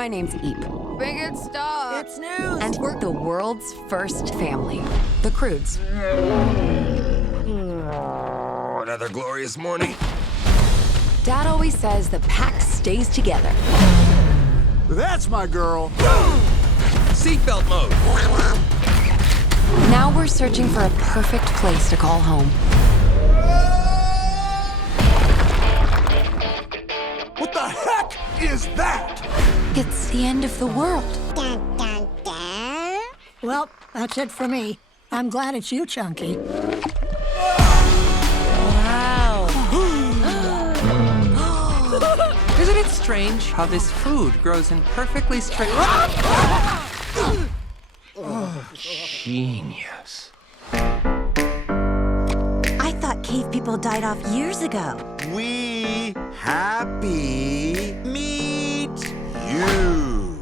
My name's Eep. Bigot stuff. It's news. And we're the world's first family, the Croods. Another glorious morning. Dad always says the pack stays together. That's my girl. Seatbelt mode. Now we're searching for a perfect place to call home. What the heck is that? It's the end of the world. Well, that's it for me. I'm glad it's you, Chunky. Wow. Isn't it strange how this food grows in perfectly straight... Genius. I thought cave people died off years ago. We happy meet you.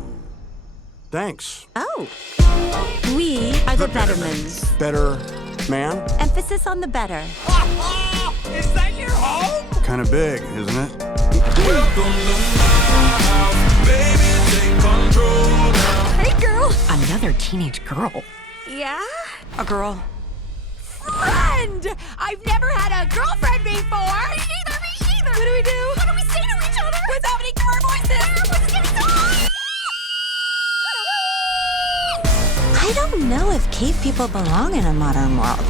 Thanks. Oh. We are the Bettermans. Better man? Emphasis on the better. Is that your home? Kind of big, isn't it? Hey, girl. Another teenage girl. Yeah? A girl. Friend! I've never had a girlfriend before. Me either. What do we do? What do we say to each other? What's happening to our voices? What's getting on? I don't know if cave people belong in a modern world.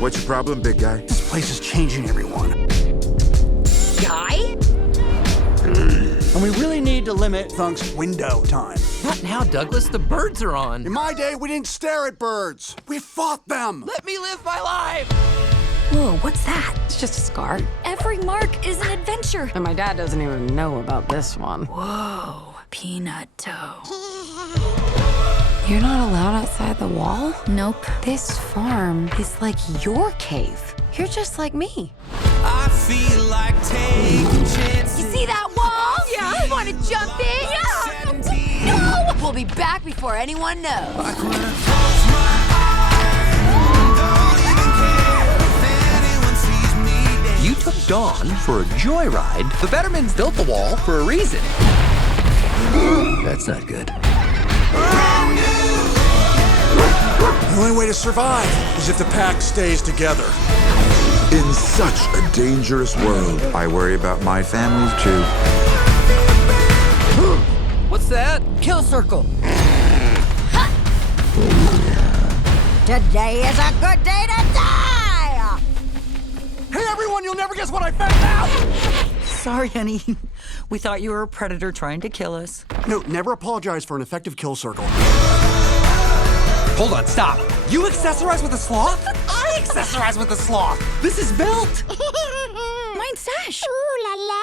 What's your problem, big guy? This place is changing everyone. Guy? And we really need to limit Thunk's window time. Not now, Douglas. The birds are on. In my day, we didn't stare at birds. We fought them. Let me live my life. Whoa, what's that? It's just a scar. Every mark is an adventure. And my dad doesn't even know about this one. Whoa, peanut toe. You're not allowed outside the wall? Nope. This farm is like your cave. You're just like me. I feel like taking chances. You see that wall? Yeah. Want to jump in? Yeah. No! We'll be back before anyone knows. Like when I close my eyes, don't even care if anyone sees me dance. You took Dawn for a joyride. The Bettermans built the wall for a reason. That's not good. The only way to survive is if the pack stays together. In such a dangerous world, I worry about my family too. What's that? Kill circle. Today is a good day to die! Hey, everyone, you'll never guess what I found out! Sorry, honey. We thought you were a predator trying to kill us. No, never apologize for an effective kill circle. Hold on, stop. You accessorize with a sloth? I accessorize with a sloth. This is built. Mine's Sash. Ooh la la!